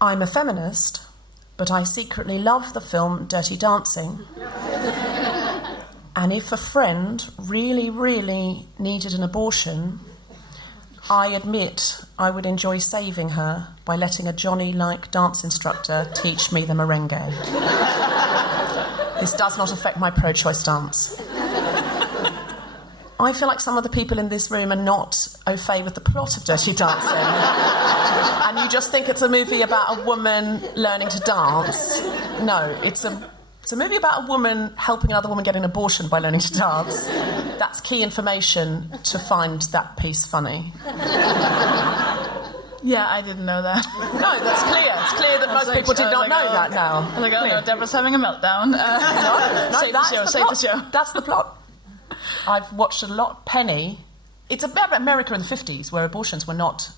I'm a feminist, but I secretly love the film Dirty Dancing. And if a friend really, really needed an abortion, I admit I would enjoy saving her by letting a Johnny-like dance instructor teach me the merengue. This does not affect my pro-choice stance. I feel like some of the people in this room are not au fait with the plot of Dirty Dancing. And you just think it's a movie about a woman learning to dance. No, it's a movie about a woman helping another woman get an abortion by learning to dance. That's key information to find that piece funny. Yeah, I didn't know that. No, that's clear. It's clear that most people did not know that now. Like, oh no, Deborah's having a meltdown. No, save the show. That's the plot. I've watched a lot. Penny. It's about America in the 50s, where abortions were not...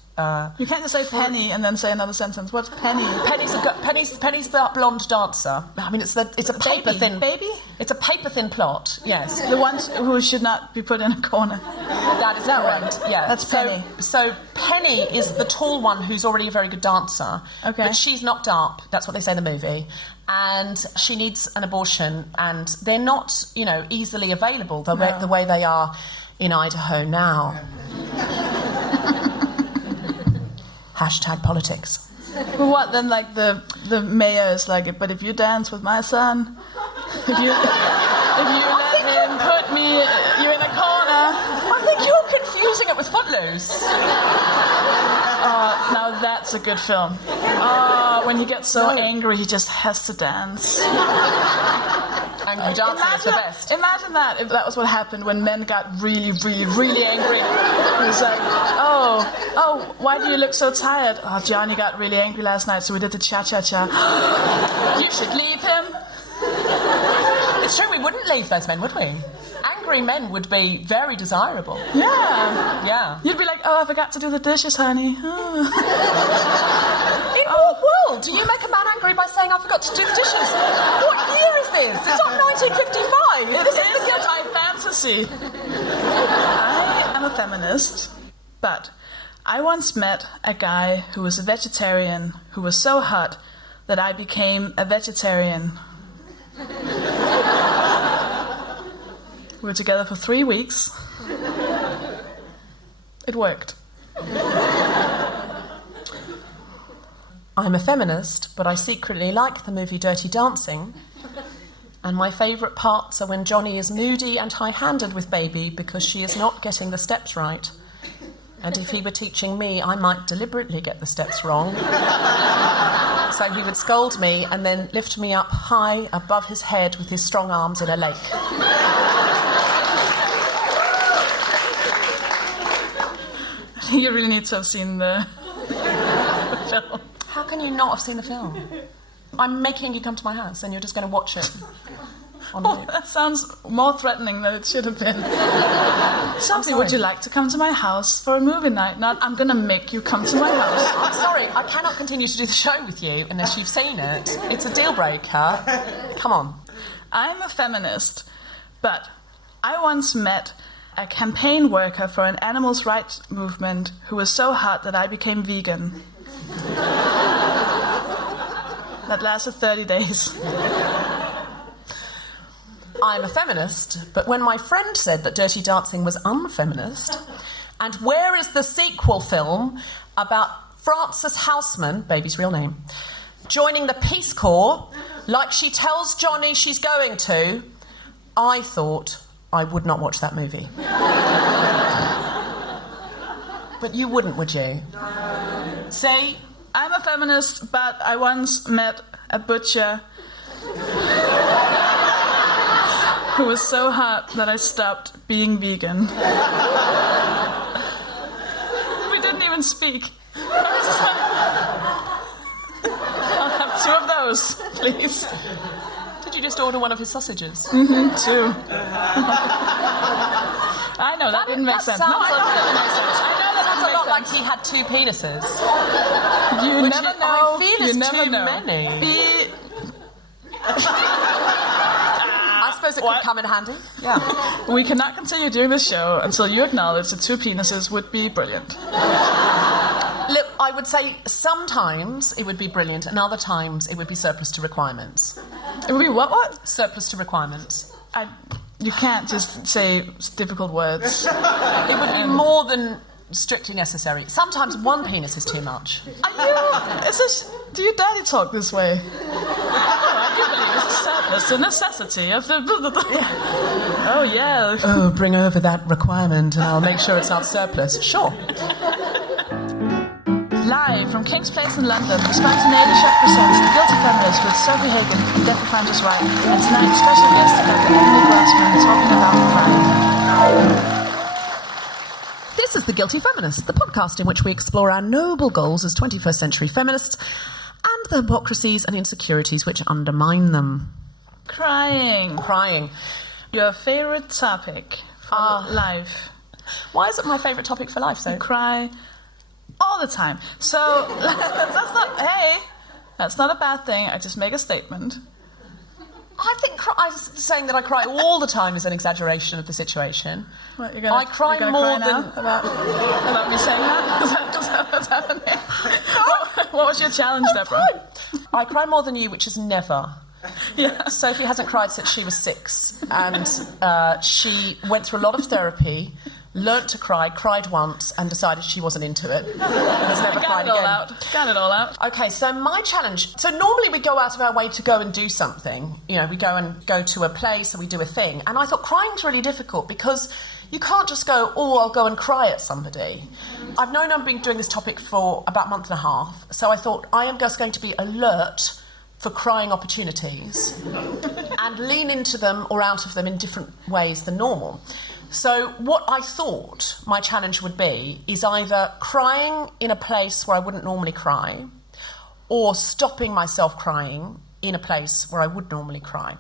you can't just say penny and then say another sentence. What's penny? Penny's the blonde dancer. I mean, it's a paper thin... Baby? It's a paper thin plot, yes. The ones who should not be put in a corner. That is correct, yeah. That's Penny. So Penny is the tall one who's already a very good dancer. Okay. But she's knocked up, that's what they say in the movie, and she needs an abortion, and they're not, easily available the way they are in Idaho now. #politics. Well, what then? Like the mayor is like, but if you dance with my son, if you let him put you in a corner. I think you're confusing it with Footloose. Now that's a good film. When he gets so angry, he just has to dance. Angry dancing is the best. Imagine that, if that was what happened when men got really, really, really angry. It was like, oh, why do you look so tired? Oh, Johnny got really angry last night, so we did the cha-cha-cha. You should leave him. It's true, we wouldn't leave those men, would we? Angry men would be very desirable. Yeah. Yeah. You'd be like, I forgot to do the dishes, honey. In what world do you make a man angry by saying, I forgot to do the dishes? What year is this? It's not 1955. This is the high fantasy. I am a feminist, but I once met a guy who was a vegetarian who was so hot that I became a vegetarian. We were together for 3 weeks. It worked. I'm a feminist, but I secretly like the movie Dirty Dancing. And my favourite parts are when Johnny is moody and high-handed with Baby because she is not getting the steps right. And if he were teaching me, I might deliberately get the steps wrong. So he would scold me and then lift me up high above his head with his strong arms in a lake. I think you really need to have seen the film. How can you not have seen the film? I'm making you come to my house and you're just going to watch it. That sounds more threatening than it should have been. Sofie, would you like to come to my house for a movie night? Not, I'm going to make you come to my house. I'm sorry, I cannot continue to do the show with you unless you've seen it. It's a deal breaker. Come on. I'm a feminist, but I once met a campaign worker for an animals' rights movement who was so hot that I became vegan. That lasted 30 days. I'm a feminist, but when my friend said that Dirty Dancing was unfeminist, and where is the sequel film about Frances Houseman, Baby's real name, joining the Peace Corps like she tells Johnny she's going to, I thought I would not watch that movie. But you wouldn't, would you? See? I'm a feminist, but I once met a butcher who was so hot that I stopped being vegan. We didn't even speak. I was just like, I'll have 2 of those, please. Did you just order one of his sausages? 2. I know, that didn't make sense. No, I know that didn't make sense. I know that Sounds a lot like he had 2 penises. You never know. I feel it's too many. I suppose it could come in handy. Yeah. We cannot continue doing this show until you acknowledge that 2 penises would be brilliant. Look, I would say sometimes it would be brilliant, and other times it would be surplus to requirements. It would be what? Surplus to requirements. You can't just say difficult words. It would be more than strictly necessary. Sometimes one penis is too much. Do you daddy talk this way? It's a surplus, a necessity of the... Oh, yeah. Oh, bring over that requirement and I'll make sure it's not surplus. Sure. Live from King's Place in London, the Spontaneity Shop presents The Guilty Feminist with Sofie Hagen and Deborah Frances-White, and tonight special guest Dr Emily Grossman talking about crime. This is The Guilty Feminist, the podcast in which we explore our noble goals as 21st century feminists and the hypocrisies and insecurities which undermine them. Crying. Your favourite topic for life. Why is it my favourite topic for life, so? You cry all the time. So, that's not a bad thing. I just make a statement. I think saying that I cry all the time is an exaggeration of the situation. What, I cry more than... About me saying that? Is that what's happening? What was your challenge, Deborah? I cry more than you, which is never. Yeah. Sophie hasn't cried since she was 6, and she went through a lot of therapy, learnt to cry, cried once, and decided she wasn't into it. And has never cried again. Got it all out. Okay, so my challenge... So normally we go out of our way to go and do something. You know, we go to a place and we do a thing. And I thought crying's really difficult because you can't just go, I'll go and cry at somebody. I've known I've been doing this topic for about a month and a half, so I thought I am just going to be alert for crying opportunities and lean into them or out of them in different ways than normal. So what I thought my challenge would be is either crying in a place where I wouldn't normally cry or stopping myself crying in a place where I would normally cry.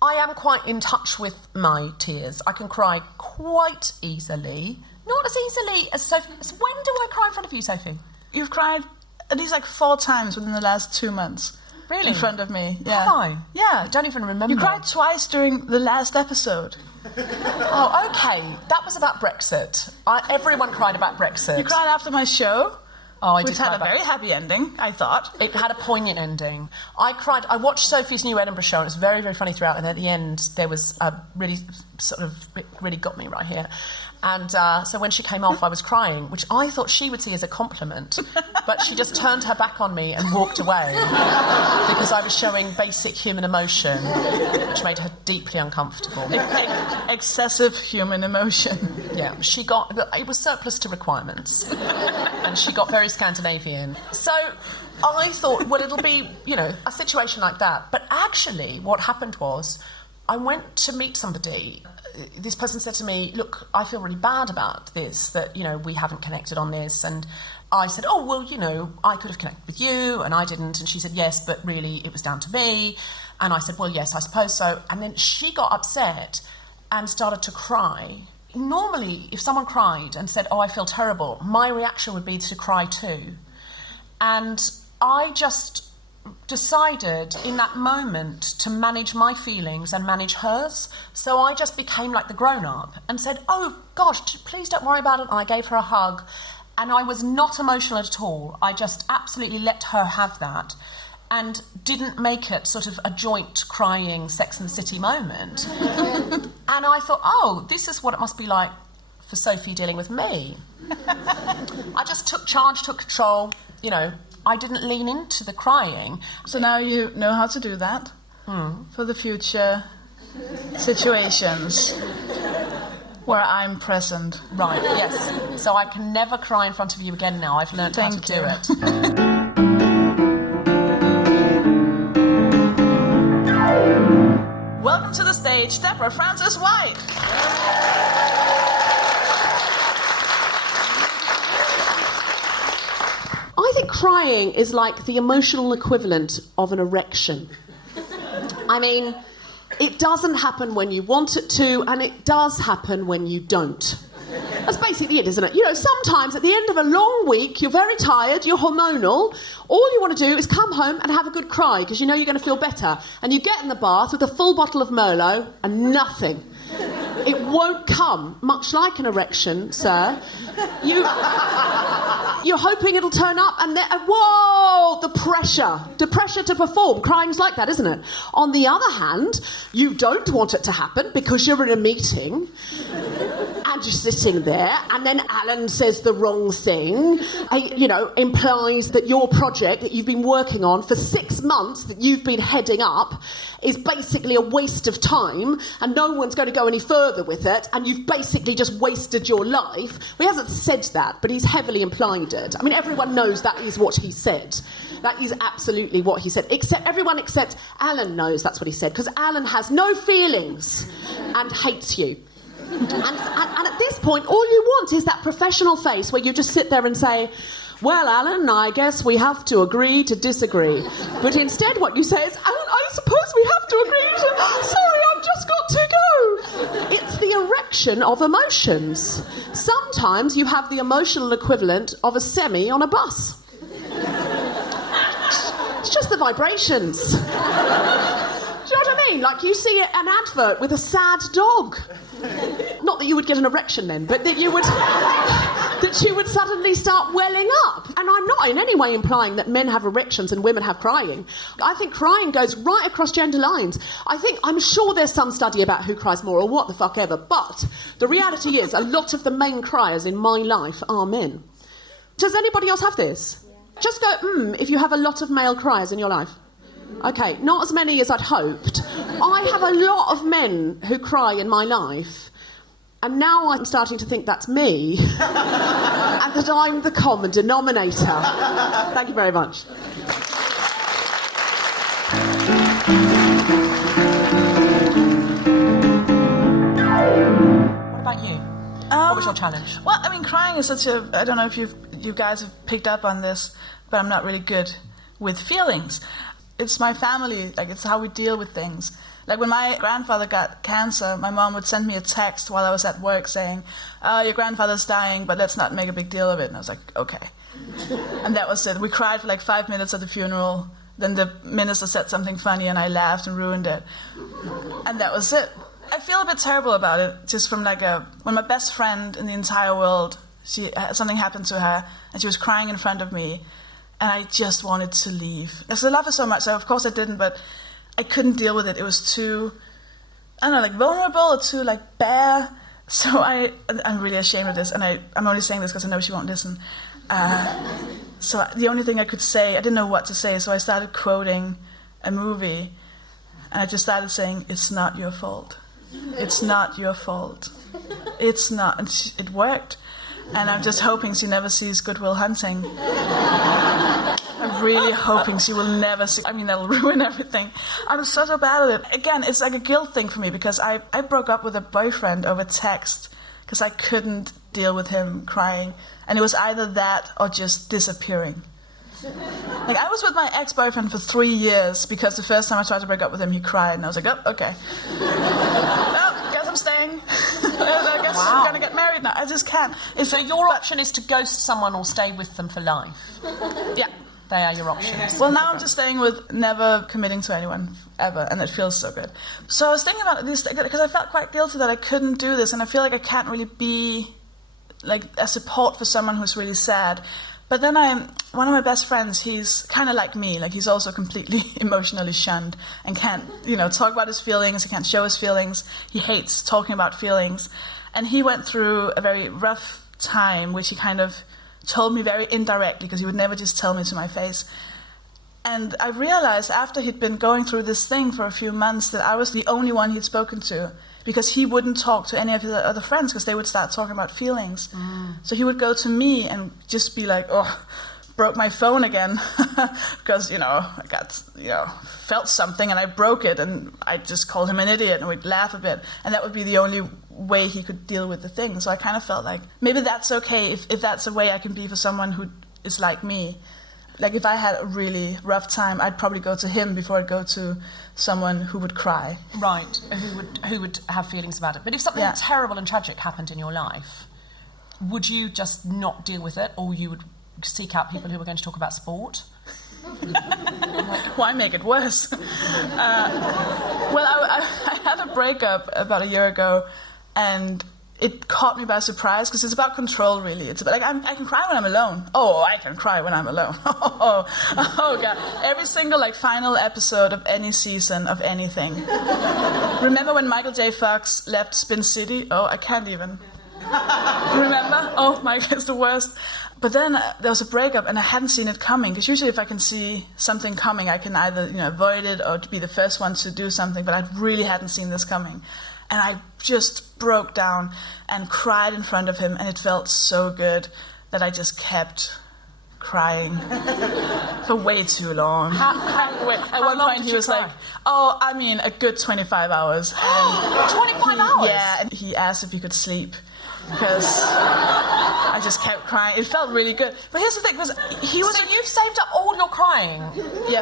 I am quite in touch with my tears. I can cry quite easily. Not as easily as Sophie. When do I cry in front of you, Sophie? You've cried at least 4 times within the last 2 months. Really? In front of me. Yeah. Have I? Yeah. I don't even remember. You cried twice during the last episode. Oh, okay. That was about Brexit. Everyone cried about Brexit. You cried after my show. Oh, I Which did. had a very happy ending, I thought. It had a poignant ending. I cried. I watched Sophie's new Edinburgh show, and it was very, very funny throughout. And at the end, there was a really it really got me right here. And so when she came off, I was crying, which I thought she would see as a compliment. But she just turned her back on me and walked away because I was showing basic human emotion, which made her deeply uncomfortable. Excessive human emotion. Yeah, it was surplus to requirements. And she got very Scandinavian. So I thought, well, it'll be, a situation like that. But actually, what happened was I went to meet somebody. This person said to me, look, I feel really bad about this, that, we haven't connected on this. And I said, oh, well, I could have connected with you, and I didn't. And she said, yes, but really it was down to me. And I said, well, yes, I suppose so. And then she got upset and started to cry. Normally, if someone cried and said, oh, I feel terrible, my reaction would be to cry too. And I just decided in that moment to manage my feelings and manage hers. So I just became like the grown-up and said, oh, gosh, please don't worry about it. And I gave her a hug. And I was not emotional at all. I just absolutely let her have that and didn't make it sort of a joint crying Sex and the City moment. And I thought, oh, this is what it must be like for Sophie dealing with me. I just took charge, took control, I didn't lean into the crying. So now you know how to do that for the future situations where I'm present. Right, yes. So I can never cry in front of you again now. I've learned how to do it. Welcome to the stage, Deborah Frances-White. I think crying is like the emotional equivalent of an erection. I mean, it doesn't happen when you want it to, and it does happen when you don't. That's basically it, isn't it? Sometimes at the end of a long week, you're very tired, you're hormonal, all you want to do is come home and have a good cry, because you know you're going to feel better. And you get in the bath with a full bottle of Merlot and nothing. It won't come, much like an erection, sir. You're hoping it'll turn up and then, whoa, the pressure to perform. Crying's like that, isn't it? On the other hand, you don't want it to happen because you're in a meeting and you're sitting there and then Alan says the wrong thing, implies that your project that you've been working on for 6 months that you've been heading up is basically a waste of time and no one's going to go any further with it and you've basically just wasted your life. Well, he hasn't said that, but he's heavily implied it. I mean, everyone knows that is what he said. That is absolutely what he said. Everyone except Alan knows that's what he said, because Alan has no feelings and hates you. And at this point, all you want is that professional face where you just sit there and say, well, Alan, I guess we have to agree to disagree. But instead what you say is, Alan, I suppose we have to agree to... Sorry, I've just got to go. It's the erection of emotions. Sometimes you have the emotional equivalent of a semi on a bus. It's just the vibrations. Do you know what I mean? Like you see an advert with a sad dog. Not that you would get an erection then, but that you would suddenly start welling up. And I'm not in any way implying that men have erections and women have crying. I think crying goes right across gender lines. I'm sure there's some study about who cries more or what the fuck ever, but the reality is a lot of the main criers in my life are men. Does anybody else have this? Just go, if you have a lot of male criers in your life. Okay, not as many as I'd hoped. I have a lot of men who cry in my life, and now I'm starting to think that's me, and that I'm the common denominator. Thank you very much. What about you? What was your challenge? Well, I mean, crying is such a... I don't know if you guys have picked up on this, but I'm not really good with feelings. It's my family, like it's how we deal with things. Like when my grandfather got cancer, my mom would send me a text while I was at work saying, your grandfather's dying, but let's not make a big deal of it. And I was like, okay. And that was it. We cried for like 5 minutes at the funeral. Then the minister said something funny and I laughed and ruined it. And that was it. I feel a bit terrible about it, just from when my best friend in the entire world, something happened to her and she was crying in front of me. And I just wanted to leave. Because I love her so much, so of course I didn't, but I couldn't deal with it. It was too, I don't know, like vulnerable or too like bare. So I'm really ashamed of this, and I'm only saying this because I know she won't listen. So the only thing I could say, I didn't know what to say, so I started quoting a movie, and I just started saying, it's not your fault. It's not your fault. It's not. And it worked. And I'm just hoping she never sees Good Will Hunting. I'm really hoping she will never see... I mean, that'll ruin everything. I'm so bad at it. Again, it's like a guilt thing for me because I broke up with a boyfriend over text because I couldn't deal with him crying. And it was either that or just disappearing. Like, I was with my ex-boyfriend for 3 years because the first time I tried to break up with him, he cried. And I was like, oh, okay. Well, guess I'm staying. I guess we're going to get married now. I just can't. So your option is to ghost someone or stay with them for life? Yeah. They are your options. Well, now I'm just staying with never committing to anyone, ever, and it feels so good. So I was thinking about this, because I felt quite guilty that I couldn't do this, and I feel like I can't really be, like, a support for someone who's really sad. But then one of my best friends, he's kind of like me, like he's also completely emotionally shunned and can't, talk about his feelings, he can't show his feelings, he hates talking about feelings. And he went through a very rough time, which he kind of told me very indirectly, because he would never just tell me to my face. And I realized after he'd been going through this thing for a few months that I was the only one he'd spoken to, because he wouldn't talk to any of his other friends because they would start talking about feelings. So he would go to me and just be like, oh, broke my phone again because, I got, felt something and I broke it, and I just called him an idiot and we'd laugh a bit. And that would be the only way he could deal with the thing. So I kind of felt like maybe that's okay if that's a way I can be for someone who is like me. Like if I had a really rough time, I'd probably go to him before I'd go to someone who would cry. Right, who would have feelings about it. But if something terrible and tragic happened in your life, would you just not deal with it, or you would seek out people who were going to talk about sport? Why make it worse? I had a breakup about a year ago, and it caught me by surprise because it's about control, really. It's about, like, I can cry when I'm alone. Oh, I can cry when I'm alone. Oh God. Every single, like, final episode of any season of anything. Remember when Michael J. Fox left Spin City? Oh, I can't even. Remember? Oh, Michael is the worst. But then there was a breakup, and I hadn't seen it coming. Because usually, if I can see something coming, I can either avoid it or be the first one to do something. But I really hadn't seen this coming, and I just broke down and cried in front of him, and it felt so good that I just kept crying for way too long. At one point, he was like, "Oh, I mean, a good 25 hours." And 25 hours? Yeah, and he asked if he could sleep. Because I just kept crying. It felt really good. But here's the thing, because he was... So you've saved up all your crying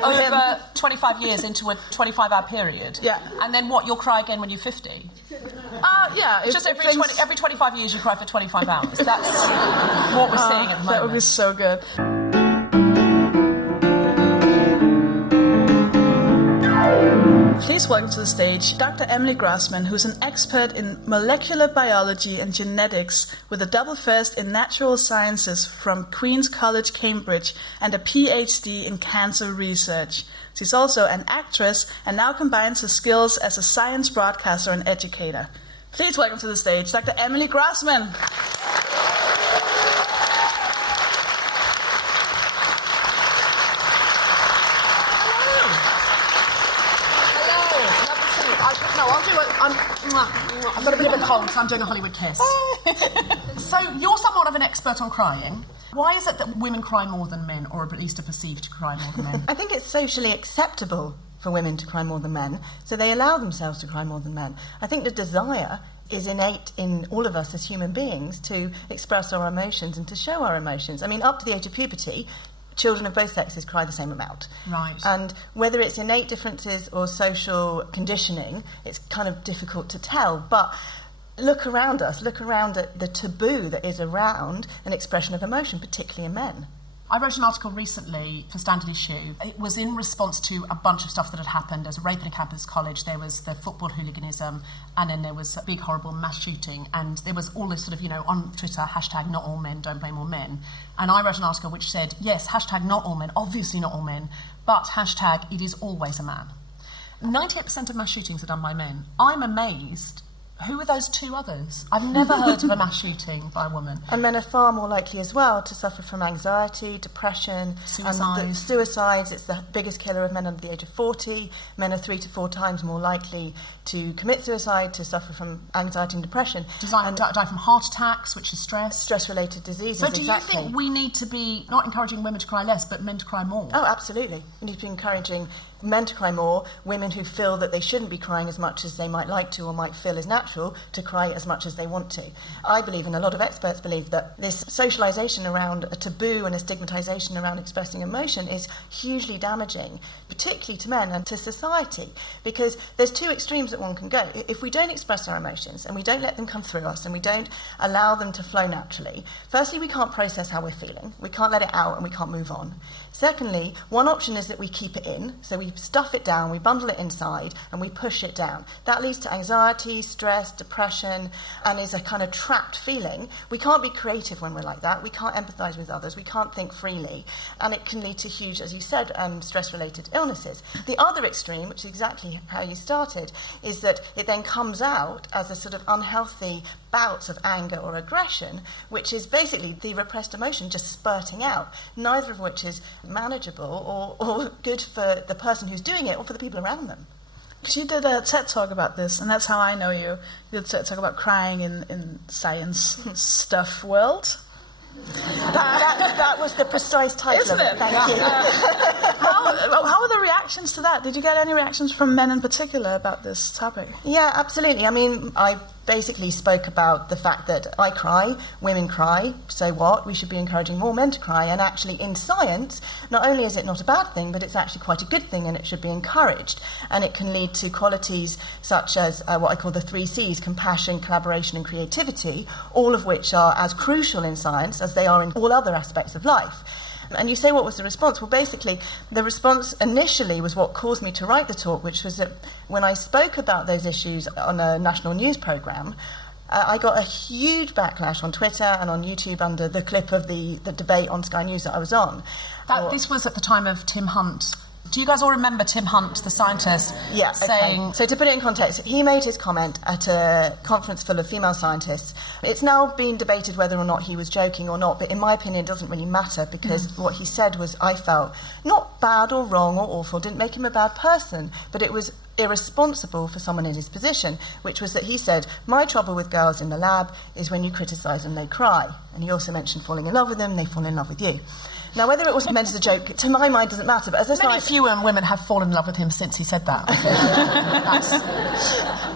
over 25 years into a 25-hour period? Yeah. And then what, you'll cry again when you're 50? Yeah. Just every 25 years you cry for 25 hours. That's what we're seeing at the moment. That would be so good. Please welcome to the stage Dr. Emily Grossman, who's an expert in molecular biology and genetics with a double first in natural sciences from Queen's College, Cambridge, and a PhD in cancer research. She's also an actress and now combines her skills as a science broadcaster and educator. Please welcome to the stage Dr. Emily Grossman. I've got a bit of a cold, so I'm doing a Hollywood kiss. So you're somewhat of an expert on crying. Why is it that women cry more than men, or at least are perceived to cry more than men? I think it's socially acceptable for women to cry more than men, so they allow themselves to cry more than men. I think the desire is innate in all of us as human beings to express our emotions and to show our emotions. I mean, up to the age of puberty, children of both sexes cry the same amount. Right. And whether it's innate differences or social conditioning, it's kind of difficult to tell. But look around us, look around at the taboo that is around an expression of emotion, particularly in men. I wrote an article recently for Standard Issue. It was in response to a bunch of stuff that had happened. There was a rape in a campus college, there was the football hooliganism, and then there was a big, horrible mass shooting. And there was all this sort of, on Twitter, hashtag not all men, don't blame all men. And I wrote an article which said, yes, hashtag not all men, obviously not all men, but hashtag it is always a man. 98% of mass shootings are done by men. I'm amazed. Who are those two others? I've never heard of a mass shooting by a woman. And men are far more likely as well to suffer from anxiety, depression, suicides. Suicides. It's the biggest killer of men under the age of 40. Men are 3 to 4 times more likely to commit suicide, to suffer from anxiety and depression. Die from heart attacks, which is stress. Stress-related diseases, So do you think we need to be not encouraging women to cry less, but men to cry more? Oh, absolutely. We need to be encouraging men to cry more, women who feel that they shouldn't be crying as much as they might like to or might feel is natural to cry as much as they want to. I believe, and a lot of experts believe, that this socialisation around a taboo and a stigmatisation around expressing emotion is hugely damaging, particularly to men and to society, because there's two extremes that one can go. If we don't express our emotions and we don't let them come through us and we don't allow them to flow naturally, firstly, we can't process how we're feeling, we can't let it out and we can't move on. Secondly, one option is that we keep it in, so we stuff it down, we bundle it inside, and we push it down. That leads to anxiety, stress, depression, and is a kind of trapped feeling. We can't be creative when we're like that. We can't empathise with others. We can't think freely. And it can lead to huge, as you said, stress-related illnesses. The other extreme, which is exactly how you started, is that it then comes out as a sort of unhealthy bouts of anger or aggression, which is basically the repressed emotion just spurting out, neither of which is manageable or good for the person who's doing it or for the people around them. She did a TED Talk about this, and that's how I know you. You did a TED Talk about crying in science stuff world. That was the precise title Isn't of it. it? Thank you. How were the reactions to that? Did you get any reactions from men in particular about this topic? Yeah, absolutely. I mean, I basically spoke about the fact that I cry, women cry, so what? We should be encouraging more men to cry. And actually, in science, not only is it not a bad thing, but it's actually quite a good thing and it should be encouraged. And it can lead to qualities such as what I call the 3 C's, compassion, collaboration and creativity, all of which are as crucial in science as they are in all other aspects of life. And you say, what was the response? Well, basically, the response initially was what caused me to write the talk, which was that when I spoke about those issues on a national news programme, I got a huge backlash on Twitter and on YouTube under the clip of the debate on Sky News that I was on. This was at the time of Tim Hunt. Do you guys all remember Tim Hunt, the scientist, saying... Okay. So to put it in context, he made his comment at a conference full of female scientists. It's now been debated whether or not he was joking or not, but in my opinion, it doesn't really matter, because what he said was, I felt, not bad or wrong or awful, didn't make him a bad person, but it was irresponsible for someone in his position, which was that he said, my trouble with girls in the lab is when you criticise them, they cry. And he also mentioned falling in love with them, they fall in love with you. Now, whether it was meant as a joke, to my mind, doesn't matter. But as a Many fewer women have fallen in love with him since he said that.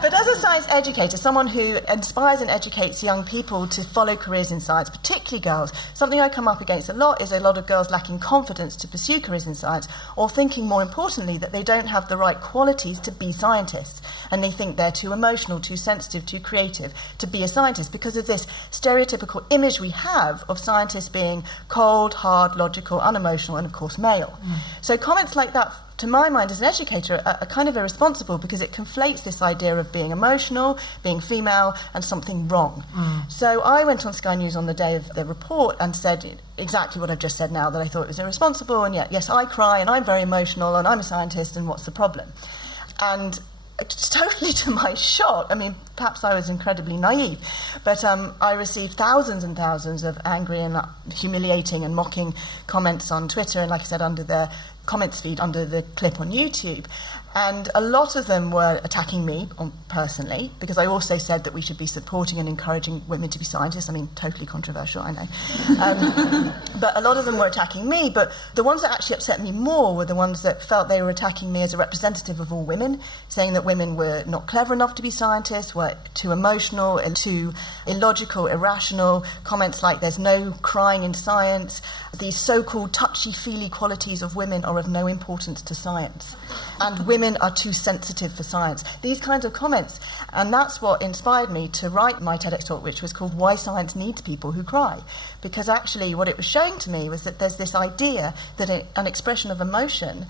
But as a science educator, someone who inspires and educates young people to follow careers in science, particularly girls, something I come up against a lot is a lot of girls lacking confidence to pursue careers in science, or thinking, more importantly, that they don't have the right qualities to be scientists. And they think they're too emotional, too sensitive, too creative to be a scientist because of this stereotypical image we have of scientists being cold, hard, logical, unemotional, and of course male. So comments like that, to my mind as an educator, are kind of irresponsible because it conflates this idea of being emotional, being female, and something wrong. So I went on Sky News on the day of the report and said exactly what I've just said now, that I thought it was irresponsible, and yet, yes, I cry, and I'm very emotional, and I'm a scientist, and what's the problem? And totally to my shock, I mean, perhaps I was incredibly naive, but I received thousands and thousands of angry and humiliating and mocking comments on Twitter, and like I said, under the comments feed under the clip on YouTube. And a lot of them were attacking me personally, because I also said that we should be supporting and encouraging women to be scientists. I mean, totally controversial, I know. But a lot of them were attacking me, but the ones that actually upset me more were the ones that felt they were attacking me as a representative of all women, saying that women were not clever enough to be scientists, were too emotional and too illogical, irrational, comments like there's no crying in science, these so-called touchy-feely qualities of women are of no importance to science, and women are too sensitive for science. These kinds of comments. And that's what inspired me to write my TEDx talk, which was called Why Science Needs People Who Cry. Because actually what it was showing to me was that there's this idea that an expression of emotion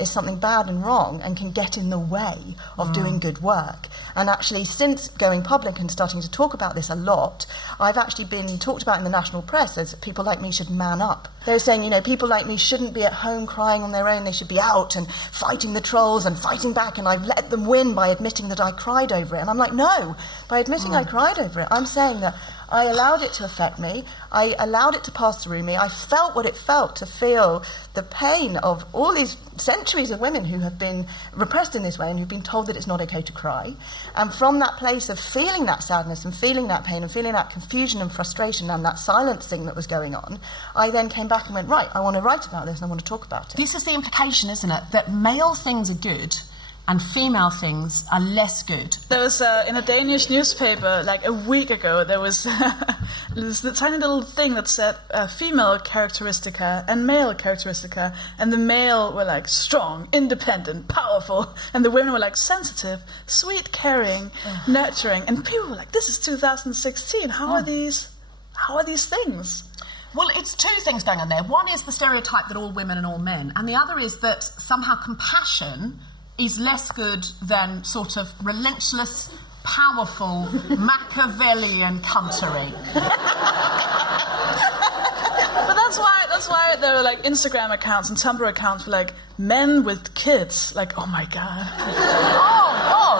is something bad and wrong and can get in the way of doing good work. And actually, since going public and starting to talk about this a lot, I've actually been talked about in the national press as people like me should man up. They were saying, you know, people like me shouldn't be at home crying on their own, they should be out and fighting the trolls and fighting back, and I've let them win by admitting that I cried over it. And I'm like, no, by admitting I cried over it, I'm saying that I allowed it to affect me, I allowed it to pass through me, I felt what it felt to feel the pain of all these centuries of women who have been repressed in this way and who've been told that it's not okay to cry. And from that place of feeling that sadness and feeling that pain and feeling that confusion and frustration and that silencing that was going on, I then came back and went, right, I want to write about this and I want to talk about it. This is the implication, isn't it? That male things are good and female things are less good. There was, in a Danish newspaper, like a week ago, there was this tiny little thing that said female characteristica and male characteristica, and the male were like strong, independent, powerful, and the women were like sensitive, sweet, caring, nurturing, and people were like, this is 2016, how are these things? Well, it's two things going on there. One is the stereotype that all women and all men, and the other is that somehow compassion is less good than sort of relentless, powerful, Machiavellian cuntery. But that's why there were like Instagram accounts and Tumblr accounts for like men with kids. Like, oh my god.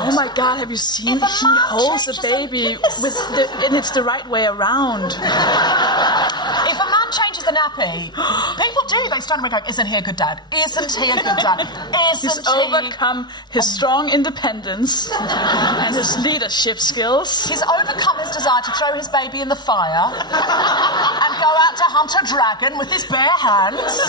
Oh my god, have you seen? He holds a baby and it's the right way around. If a man changes the nappy, people do. They stand around going, isn't he a good dad? Isn't he a good dad? He's overcome his strong independence and his leadership skills. He's overcome his desire to throw his baby in the fire and go out to hunt a dragon with his bare hands.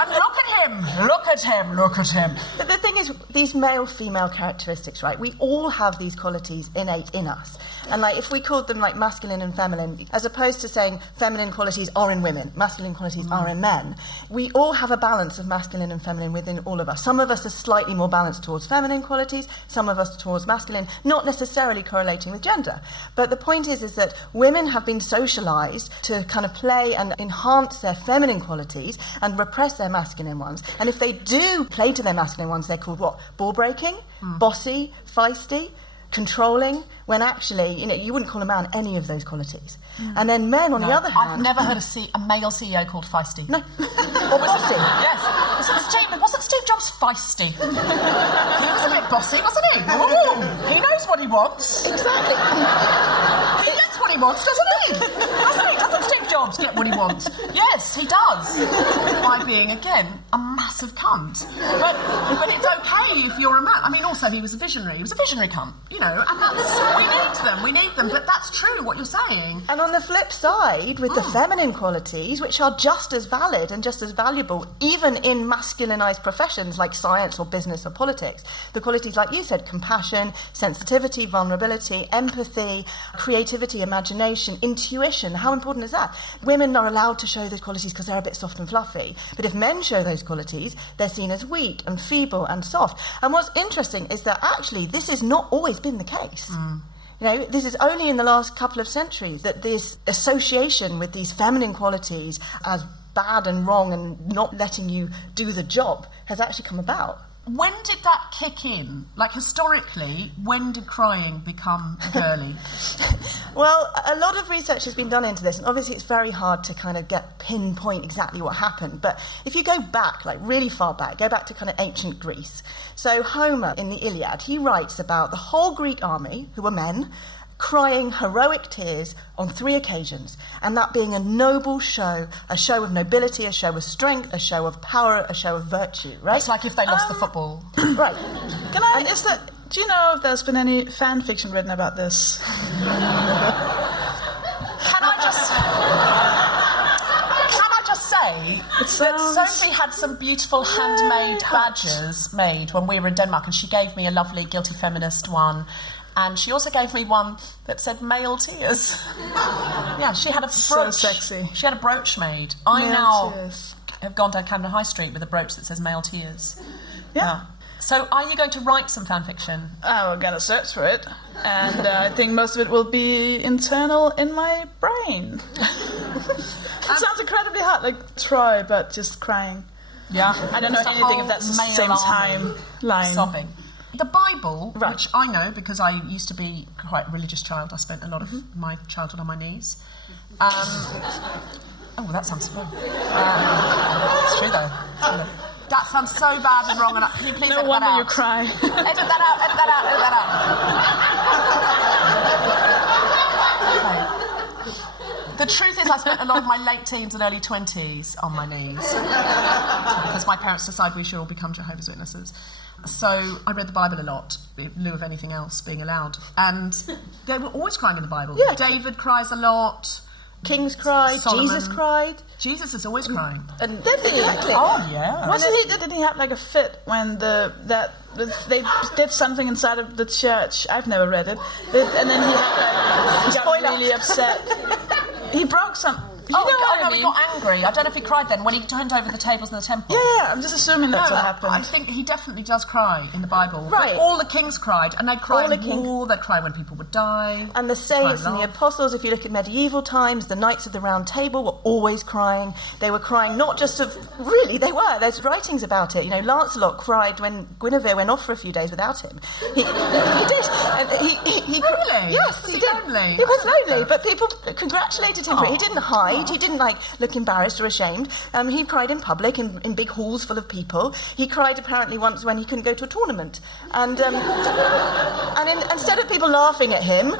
And look at him, look at him, look at him. But the thing is, these male-female characteristics, right? We all have these qualities innate in us. And like, if we called them like masculine and feminine, as opposed to saying feminine qualities are in women, masculine qualities are in men, we all have a balance of masculine and feminine within all of us. Some of us are slightly more balanced towards feminine qualities, some of us towards masculine, not necessarily correlating with gender. But the point is that women have been socialised to kind of play and enhance their feminine qualities and repress their masculine ones. And if they do play to their masculine ones, they're called what? Ball breaking, bossy, feisty. controlling, when actually, you wouldn't call a man any of those qualities. And then men, on the other hand... I've never heard a male CEO called feisty. No. Or was it Steve? Yes. Wasn't Steve Jobs feisty? He was a bit bossy, wasn't he? Ooh, he knows what he wants. Exactly. He gets what he wants, doesn't he? Doesn't Steve Jobs get what he wants? Yes, he does. By being, again, a massive cunt. But it's okay if you're a man. I mean, also, he was a visionary. He was a visionary cunt, and we need them. But that's true, what you're saying. And on the flip side, with the feminine qualities, which are just as valid and just as valuable, even in masculinized professions like science or business or politics, the qualities, like you said, compassion, sensitivity, vulnerability, empathy, creativity, imagination, intuition, how important is that? Women are allowed to show those qualities because they're a bit soft and fluffy. But if men show those qualities, they're seen as weak and feeble and soft. And what's interesting is that actually this has not always been the case. This is only in the last couple of centuries that this association with these feminine qualities as bad and wrong and not letting you do the job has actually come about. When did that kick in? Like, historically, when did crying become girly? Well, a lot of research has been done into this, and obviously it's very hard to kind of pinpoint exactly what happened. But if you go back, like really far back, go back to kind of ancient Greece. So Homer, in the Iliad, he writes about the whole Greek army, who were men, crying heroic tears on 3 occasions, and that being a noble show, a show of nobility, a show of strength, a show of power, a show of virtue, right? It's like if they lost the football. Right. Do you know if there's been any fan fiction written about this? Can I just say that Sophie had some beautiful handmade badges made when we were in Denmark, and she gave me a lovely Guilty Feminist one. And she also gave me one that said male tears. Yeah, she had a brooch. So sexy. She had a brooch made. Have gone down Camden High Street with a brooch that says male tears. Yeah. So are you going to write some fan fiction? I'm going to search for it. And I think most of it will be internal in my brain. It sounds incredibly hard, like try, but just crying. Yeah. I don't know anything if that's the same timeline. Sobbing. The Bible, which I know because I used to be quite a religious child. I spent a lot of my childhood on my knees. That sounds fun. It's true though. That sounds so bad and wrong. And can you please edit that out? No wonder you cry. Edit that out. The truth is I spent a lot of my late teens and early 20s on my knees because my parents decided we should all become Jehovah's Witnesses. So I read the Bible a lot, in lieu of anything else being allowed. And they were always crying in the Bible. Yeah. David cries a lot. Kings cried, Solomon. Jesus cried. Jesus is always crying. And did he? Exactly. Oh, yeah. Didn't he have like a fit when they did something inside of the church? I've never read it. And then he got really upset. He broke some... He got angry. I don't know if he cried then when he turned over the tables in the temple. Yeah, I'm just assuming that's what happened. I think he definitely does cry in the Bible. Right. But all the kings cried, and they'd cry in war, they'd cry when people would die. And the saints and the apostles, if you look at medieval times, the Knights of the Round Table were always crying. They were crying not just of... Really, they were. There's writings about it. Lancelot cried when Guinevere went off for a few days without him. He did. And he really? Yes, was he lonely? He was lonely, but people congratulated him for it. He didn't hide. He didn't look embarrassed or ashamed. He cried in public in big halls full of people. He cried apparently once when he couldn't go to a tournament, and instead of people laughing at him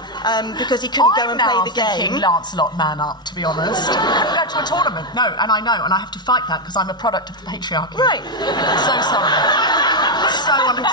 because he couldn't go and play the game. Lancelot, man up, to be honest. Go to a tournament, no, and I know, and I have to fight that because I'm a product of the patriarchy. Right. So sorry.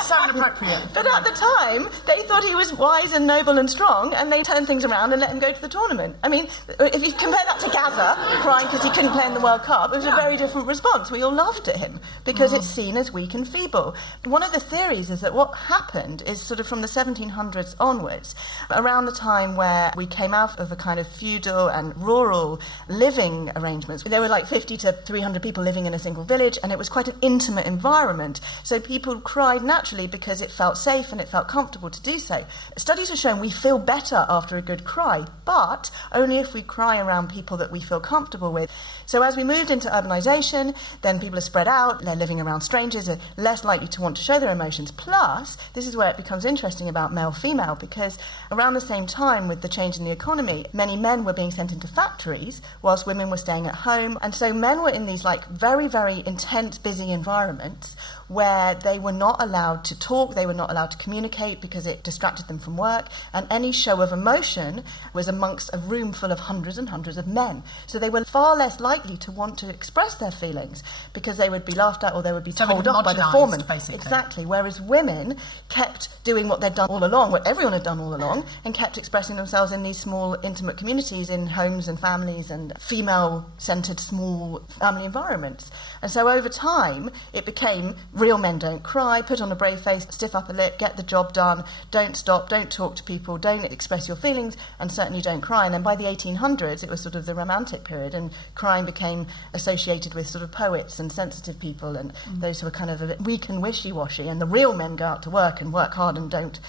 So inappropriate. But at the time, they thought he was wise and noble and strong, and they turned things around and let him go to the tournament. I mean, if you compare that to Gaza crying because he couldn't play in the World Cup, it was a very different response. We all laughed at him because it's seen as weak and feeble. One of the theories is that what happened is sort of from the 1700s onwards, around the time where we came out of a kind of feudal and rural living arrangements. There were like 50 to 300 people living in a single village, and it was quite an intimate environment. So people cried naturally because because it felt safe and it felt comfortable to do so. Studies have shown we feel better after a good cry, but only if we cry around people that we feel comfortable with. So as we moved into urbanisation, then people are spread out, they're living around strangers, are less likely to want to show their emotions. Plus, this is where it becomes interesting about male-female, because around the same time with the change in the economy, many men were being sent into factories whilst women were staying at home. And so men were in these like very, very intense, busy environments where they were not allowed to talk, they were not allowed to communicate because it distracted them from work, and any show of emotion was amongst a room full of hundreds and hundreds of men. So they were far less likely to want to express their feelings because they would be laughed at or they would be told off by the foreman. Basically. Exactly, whereas women kept doing what they'd done all along, what everyone had done all along, and kept expressing themselves in these small, intimate communities, in homes and families and female-centred small family environments. And so over time, it became real men don't cry, put on a brave face, stiff upper lip, get the job done, don't stop, don't talk to people, don't express your feelings, and certainly don't cry. And then by the 1800s, it was sort of the Romantic period, and crying became associated with sort of poets and sensitive people and those who are kind of a bit weak and wishy-washy, and the real men go out to work and work hard and don't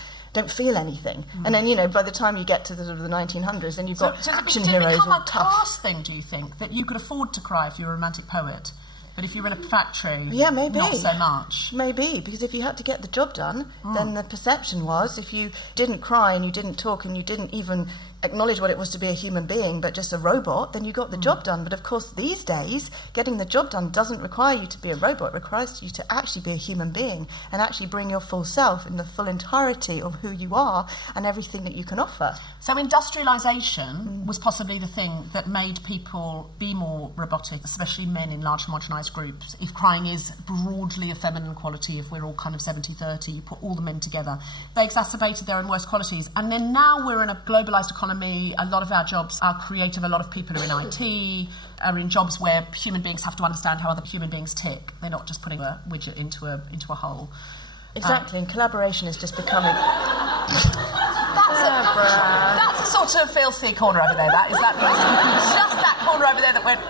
feel anything. And then, you know, by the time you get to the sort of the 1900s, then you've got action heroes Did it become all a tough. class thing, do you think, that you could afford to cry if you were a romantic poet, but if you were in a factory, Yeah, maybe. not so much? Maybe, because if you had to get the job done, then the perception was if you didn't cry and you didn't talk and you didn't even acknowledge what it was to be a human being, but just a robot, then you got the job done. But of course, these days, getting the job done doesn't require you to be a robot. It requires you to actually be a human being and actually bring your full self in the full entirety of who you are and everything that you can offer. So industrialisation was possibly the thing that made people be more robotic, especially men in large homogenised groups. If crying is broadly a feminine quality, if we're all kind of 70-30, you put all the men together, they exacerbated their own worst qualities. And then now we're in a globalised economy. A lot of our jobs are creative. A lot of people are in IT, are in jobs where human beings have to understand how other human beings tick. They're not just putting a widget into a hole. Exactly, and collaboration is just becoming... That's a sort of filthy corner over there. That is that just that corner over there that went.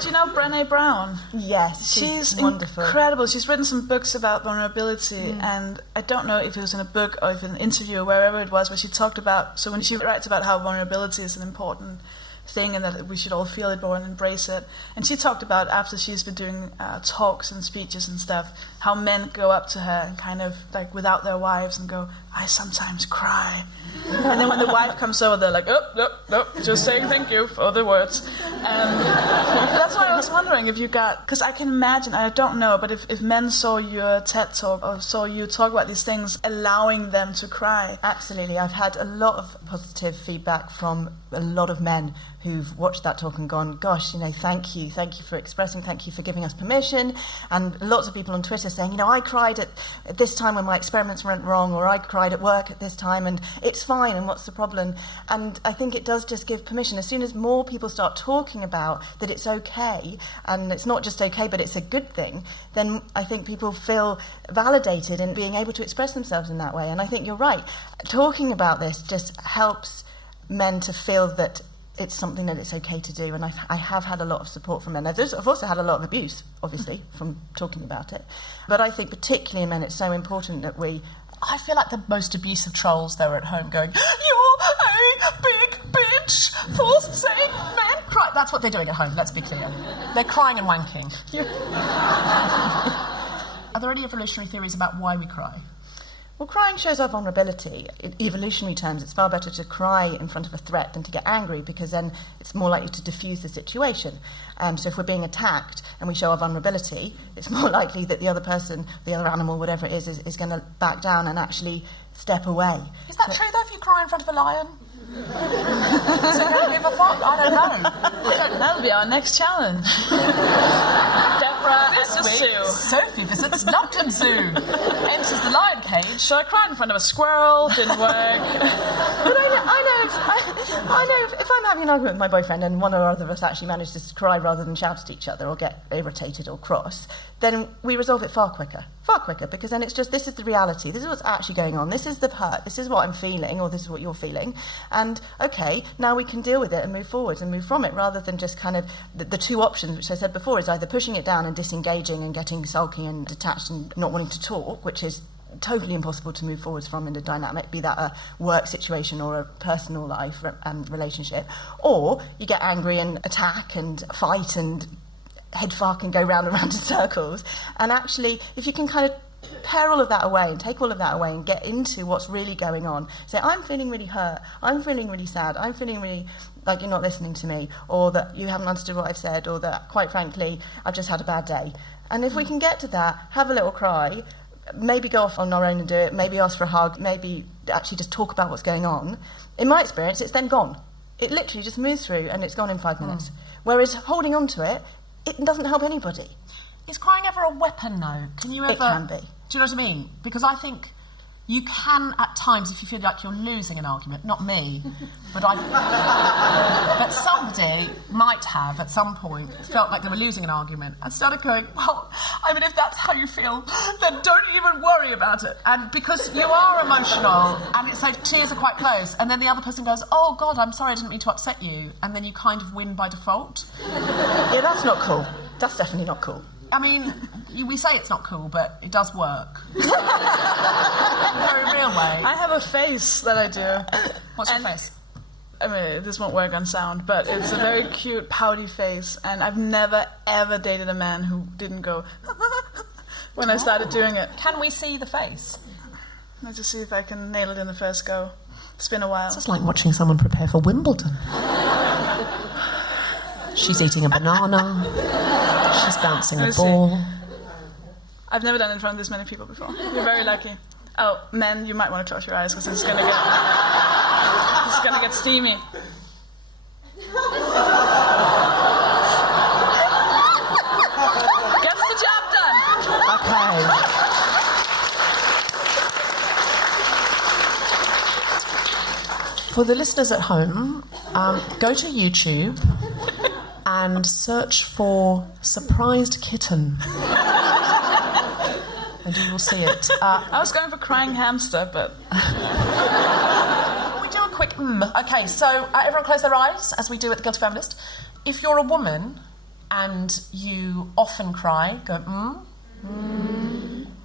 Do you know Brené Brown? Yes, she's wonderful. Incredible. She's written some books about vulnerability, and I don't know if it was in a book or if in an interview or wherever it was, where she talked about, so when she writes about how vulnerability is an important thing and that we should all feel it more and embrace it. And she talked about, after she's been doing talks and speeches and stuff, how men go up to her and kind of like without their wives and go, I sometimes cry. And then when the wife comes over, they're like, oh, just saying thank you for the words. That's why I was wondering if you got, because I can imagine, I don't know, but if men saw your TED talk or saw you talk about these things, allowing them to cry. Absolutely. I've had a lot of positive feedback from a lot of men who've watched that talk and gone, gosh, you know, thank you for expressing, thank you for giving us permission. And lots of people on Twitter saying, you know, I cried at this time when my experiments went wrong, or I cried at work at this time and it's fine, and what's the problem? And I think it does just give permission. As soon as more people start talking about that it's okay, and it's not just okay, but it's a good thing, then I think people feel validated in being able to express themselves in that way. And I think you're right. Talking about this just helps men to feel that it's something that it's okay to do, and I have had a lot of support from men. I've also had a lot of abuse, obviously, from talking about it. But I think particularly in men, it's so important that we... I feel like the most abusive trolls, they're at home going, you're a big bitch for saying men cry. That's what they're doing at home, let's be clear. They're crying and wanking. Are there any evolutionary theories about why we cry? Well, crying shows our vulnerability. In evolutionary terms, it's far better to cry in front of a threat than to get angry, because then it's more likely to diffuse the situation. So if we're being attacked and we show our vulnerability, it's more likely that the other person, the other animal, whatever it is going to back down and actually step away. Is that true, though, if you cry in front of a lion? Does it really give a fuck? I don't know. That'll be our next challenge. Deborah This at the week, zoo. Sofie visits London Zoo, enters the lion cage. So I cried in front of a squirrel, didn't work. But I know if I'm having an argument with my boyfriend and one or other of us actually manages to cry rather than shout at each other or get irritated or cross, then we resolve it far quicker, because then it's just, this is the reality, this is what's actually going on, this is the hurt, this is what I'm feeling, or this is what you're feeling, and okay, now we can deal with it and move forward and move from it, rather than just kind of the two options, which I said before, is either pushing it down and disengaging and getting sulky and detached and not wanting to talk, which is totally impossible to move forwards from in a dynamic, be that a work situation or a personal life relationship, or you get angry and attack and fight and head fuck and go round and round in circles. And actually, if you can kind of pare all of that away and take all of that away and get into what's really going on, say, I'm feeling really hurt, I'm feeling really sad, I'm feeling really like you're not listening to me, or that you haven't understood what I've said, or that, quite frankly, I've just had a bad day. And if we can get to that, have a little cry, maybe go off on our own and do it, maybe ask for a hug, maybe actually just talk about what's going on, in my experience, it's then gone. It literally just moves through and it's gone in 5 minutes. Whereas holding on to it, it doesn't help anybody. Is crying ever a weapon, though? Can you ever... It can be. Do you know what I mean? Because I think you can, at times, if you feel like you're losing an argument, not me, but but somebody might have, at some point, felt like they were losing an argument and started going, well, I mean, if that's how you feel, then don't even worry about it. And because you are emotional, and it's like tears are quite close, and then the other person goes, oh, God, I'm sorry, I didn't mean to upset you, and then you kind of win by default. Yeah, that's not cool. That's definitely not cool. I mean, we say it's not cool, but it does work. In a very real way. I have a face that I do. What's your face? I mean, this won't work on sound, but it's a very cute, pouty face, and I've never, ever dated a man who didn't go when I started doing it. Can we see the face? Let's just see if I can nail it in the first go. It's been a while. It's just like watching someone prepare for Wimbledon. She's eating a banana. She's bouncing a ball. I've never done it in front of this many people before. You're very lucky. Oh, men, you might want to close your eyes because it's gonna get steamy. Gets the job done. Okay. For the listeners at home, go to YouTube and search for Surprised Kitten. And you will see it. I was going for Crying Hamster, but... We do a quick Okay, so everyone close their eyes, as we do at the Guilty Feminist. If you're a woman and you often cry, go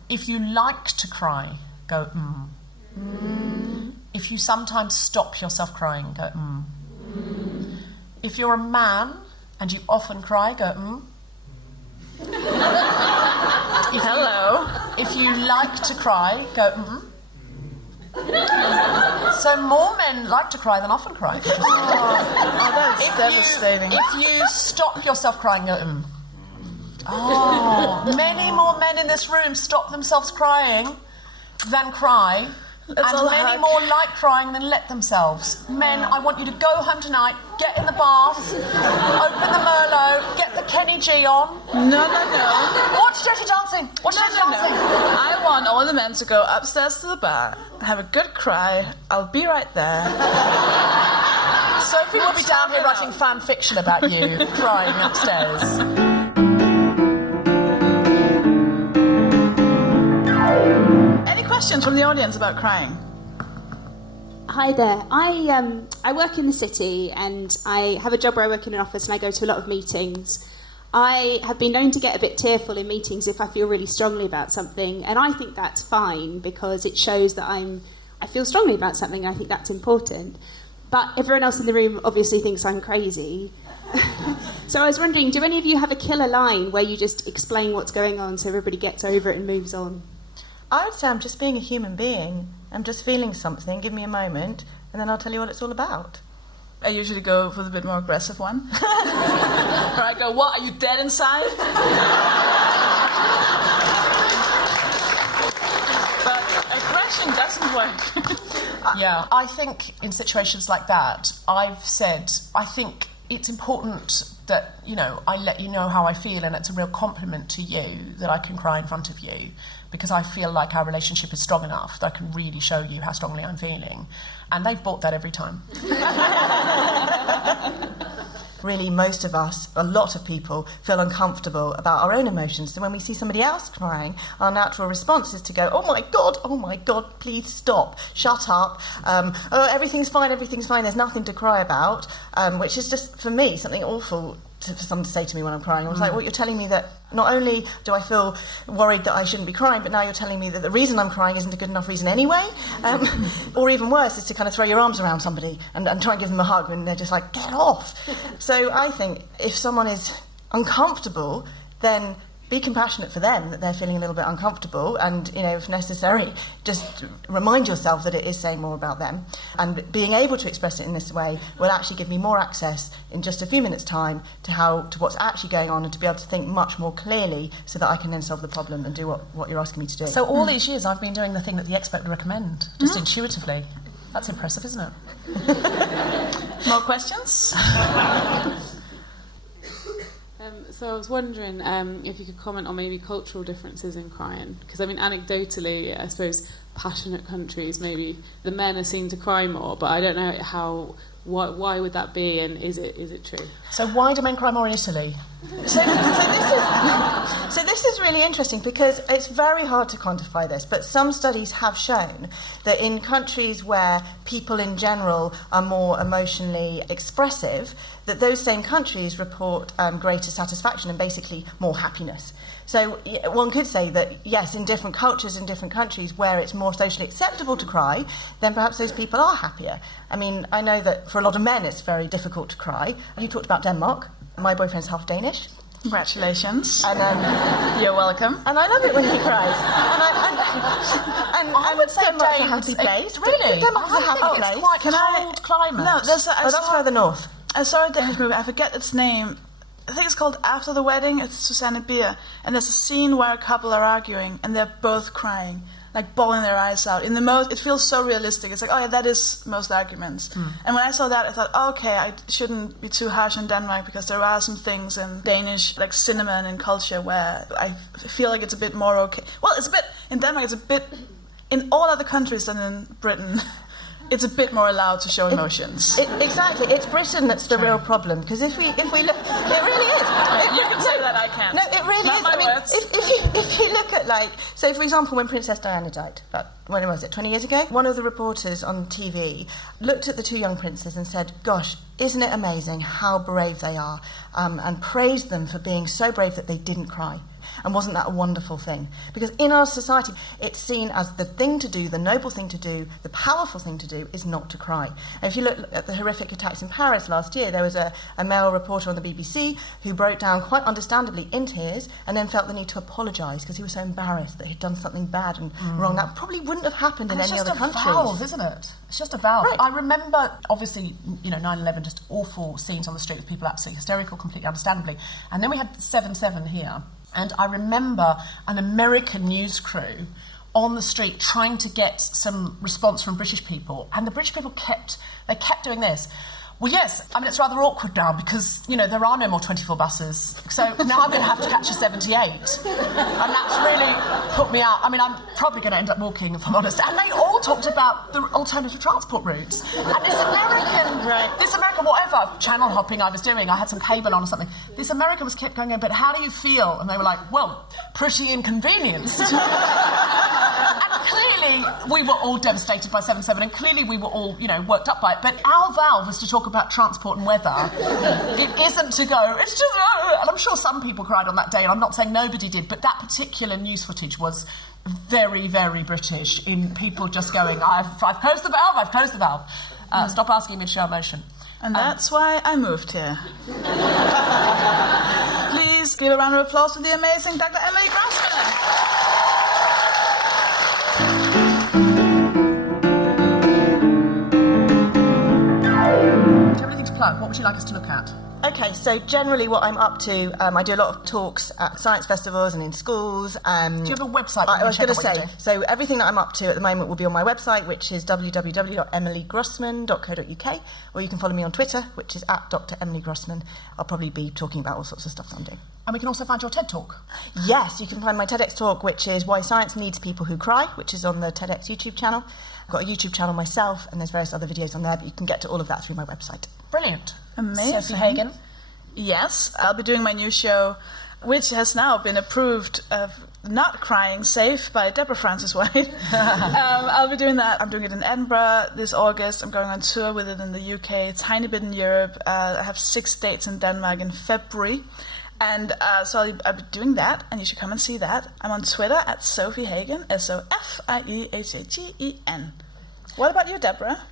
If you like to cry, go If you sometimes stop yourself crying, go If you're a man and you often cry, go Hello. If you like to cry, go So more men like to cry than often cry. That's devastating. If you stop yourself crying, go many more men in this room stop themselves crying than cry. And many more like crying than let themselves. Men, I want you to go home tonight, get in the bath, open the Merlot, get the Kenny G on. No. Watch Dirty Dancing. Watch Dirty Dancing. I want all the men to go upstairs to the bar, have a good cry. I'll be right there. Sophie will be down here writing fan fiction about you crying upstairs. Questions from the audience about crying? Hi there. I work in the city and I have a job where I work in an office and I go to a lot of meetings. I have been known to get a bit tearful in meetings if I feel really strongly about something, and I think that's fine because it shows that I feel strongly about something and I think that's important. But everyone else in the room obviously thinks I'm crazy. So I was wondering, do any of you have a killer line where you just explain what's going on so everybody gets over it and moves on? I would say I'm just being a human being. I'm just feeling something. Give me a moment, and then I'll tell you what it's all about. I usually go for the bit more aggressive one. Or I go, what, are you dead inside? But aggression doesn't work. Yeah, I think in situations like that, I've said, I think it's important that, I let you know how I feel, and it's a real compliment to you that I can cry in front of you, because I feel like our relationship is strong enough that I can really show you how strongly I'm feeling. And they've bought that every time. Really, most of us, a lot of people, feel uncomfortable about our own emotions. So when we see somebody else crying, our natural response is to go, oh my God, please stop, shut up, everything's fine, there's nothing to cry about, which is just, for me, something awful for someone to say to me when I'm crying. I was like, well, you're telling me that not only do I feel worried that I shouldn't be crying, but now you're telling me that the reason I'm crying isn't a good enough reason anyway. Or even worse is to kind of throw your arms around somebody and try and give them a hug when they're just like, get off. So I think if someone is uncomfortable, then be compassionate for them, that they're feeling a little bit uncomfortable, and, if necessary, just remind yourself that it is saying more about them. And being able to express it in this way will actually give me more access in just a few minutes' time to what's actually going on, and to be able to think much more clearly, so that I can then solve the problem and do what you're asking me to do. So all these years I've been doing the thing that the expert would recommend, just intuitively. That's impressive, isn't it? More questions? So I was wondering if you could comment on maybe cultural differences in crying, because anecdotally, I suppose passionate countries, maybe the men are seen to cry more, but I don't know why would that be, and is it true? So why do men cry more in Italy? So this is really interesting, because it's very hard to quantify this, but some studies have shown that in countries where people in general are more emotionally expressive, that those same countries report greater satisfaction and basically more happiness. So one could say that, yes, in different cultures, in different countries where it's more socially acceptable to cry, then perhaps those people are happier. I mean, I know that for a lot of men it's very difficult to cry. You talked about Denmark. My boyfriend's half Danish. Congratulations. And you're welcome. And I love it when he cries. I would say Denmark's a happy place. Really? Denmark's a happy place. It's quite cold climate. No, that's further north. I saw a Danish movie, I forget its name. I think it's called After the Wedding. It's Susanne Bier. And there's a scene where a couple are arguing and they're both crying, like bawling their eyes out. It feels so realistic. It's like, oh yeah, that is most arguments. And when I saw that, I thought, oh, okay, I shouldn't be too harsh on Denmark, because there are some things in Danish, like cinema and in culture, where I feel like it's a bit more okay. Well, in Denmark, it's a bit, in all other countries than in Britain, it's a bit more allowed to show emotions. Exactly. It's Britain that's the real problem, because if we look, it really is. You can say that, I can't. No, it really Not is. my I mean, words. if you look at, so for example, when Princess Diana died, when was it, 20 years ago? One of the reporters on TV looked at the two young princes and said, gosh, isn't it amazing how brave they are, and praised them for being so brave that they didn't cry. And wasn't that a wonderful thing? Because in our society, it's seen as the thing to do, the noble thing to do, the powerful thing to do is not to cry. And if you look at the horrific attacks in Paris last year, there was a male reporter on the BBC who broke down quite understandably in tears, and then felt the need to apologise because he was so embarrassed that he'd done something bad and wrong. That probably wouldn't have happened in any other countries. It's just a valve, isn't it? It's just a valve. Right. I remember, obviously, 9/11, just awful scenes on the street with people absolutely hysterical, completely understandably. And then we had 7/7 here. And I remember an American news crew on the street trying to get some response from British people. And the British people kept doing this. Well, yes, I mean, it's rather awkward now because, there are no more 24 buses. So now I'm going to have to catch a 78. And that's really put me out. I mean, I'm probably going to end up walking, if I'm honest. And they all talked about the alternative transport routes. And this American, whatever channel hopping I was doing, I had some cable on or something. This American was kept going, but how do you feel? And they were like, well, pretty inconvenienced. And clearly we were all devastated by 7/7, and clearly we were all, worked up by it. But our valve was to talk about transport and weather. It isn't to go, it's just, and I'm sure some people cried on that day, and I'm not saying nobody did, but that particular news footage was very, very British, in people just going, I've closed the valve, stop asking me to show emotion. And that's why I moved here. Please give a round of applause for the amazing Dr. Emily Grossman. Plug. What would you like us to look at? Okay, so generally what I'm up to, I do a lot of talks at science festivals and in schools. Do you have a website? I was going to say, so everything that I'm up to at the moment will be on my website, which is www.emilygrossman.co.uk, or you can follow me on Twitter, which is at Dr Emily Grossman. I'll probably be talking about all sorts of stuff that I'm doing. And we can also find your TED Talk. Yes, you can find my TEDx talk, which is Why Science Needs People Who Cry, which is on the TEDx YouTube channel. I've got a YouTube channel myself, and there's various other videos on there, but you can get to all of that through my website. Brilliant. Amazing. Sofie Hagen. Yes, I'll be doing my new show, which has now been approved of not crying safe by Deborah Frances-White. I'll be doing that. I'm doing it in Edinburgh this August. I'm going on tour with it in the UK, a tiny bit in Europe. I have 6 dates in Denmark in February. And so I'll be doing that, and you should come and see that. I'm on Twitter at Sofie Hagen, SOFIEHAGEN. What about you, Deborah?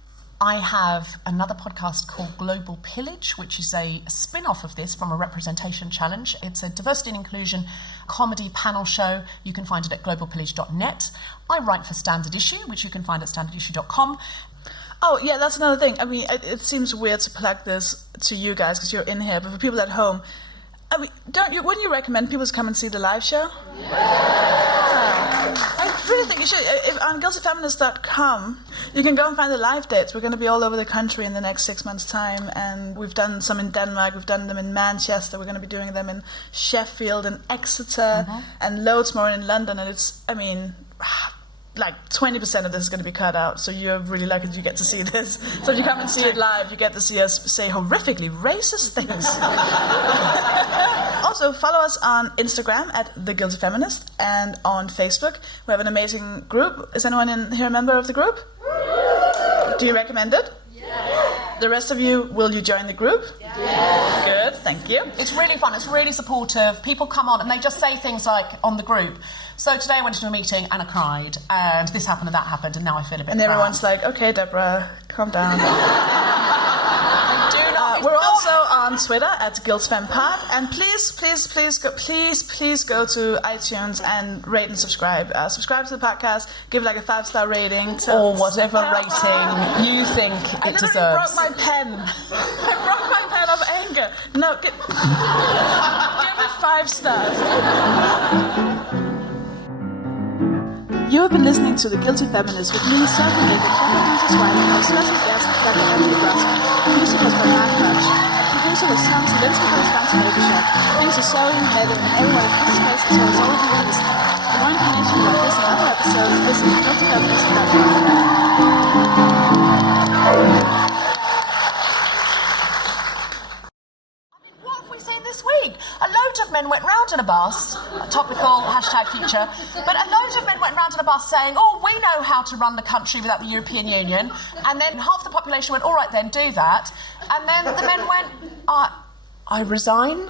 I have another podcast called Global Pillage, which is a spin-off of this from a representation challenge. It's a diversity and inclusion comedy panel show. You can find it at globalpillage.net. I write for Standard Issue, which you can find at standardissue.com. Oh, yeah, that's another thing. I mean, it seems weird to plug this to you guys because you're in here, but for people at home, I mean, wouldn't you recommend people to come and see the live show? Yeah. I really think you should. On guiltyfeminist.com, you can go and find the live dates. We're going to be all over the country in the next 6 months' time, and we've done some in Denmark, we've done them in Manchester, we're going to be doing them in Sheffield and Exeter, and loads more in London, and it's, I mean, like 20% of this is going to be cut out, so you're really lucky that you get to see this. So if you come and see it live, you get to see us say horrifically racist things. Also, follow us on Instagram at The Guilty Feminist, and on Facebook. We have an amazing group. Is anyone in here a member of the group? Do you recommend it? Yes. The rest of you, will you join the group? Yes. Good, thank you. It's really fun, it's really supportive. People come on and they just say things like on the group, so today I went to a meeting and I cried, and this happened and that happened, and now I feel a bit And everyone's like, okay, Deborah, calm down. We're also on Twitter at GuiltFemPod, and please go to iTunes and rate and subscribe. Subscribe to the podcast, give like a 5-star rating. Or whatever rating you think it deserves. I broke my pen. I broke my pen of anger. No, give it 5 stars. You have been listening to The Guilty Feminist with me, Sofie Hagen, Deborah Frances-White, and our special guest, Dr Emily Grossman. Music was by Mark Hutch. Producer was Tom Zielinski for Responsive Overshot. Thanks to Zoe and Heather and everyone at this space, as well as all of you who listen. For more information about this and other episodes, visit guiltyfeminist.com. A load of men went round in a bus, topical hashtag future, but a load of men went round in a bus saying, oh, we know how to run the country without the European Union, and then half the population went, all right then, do that, and then the men went, I resign.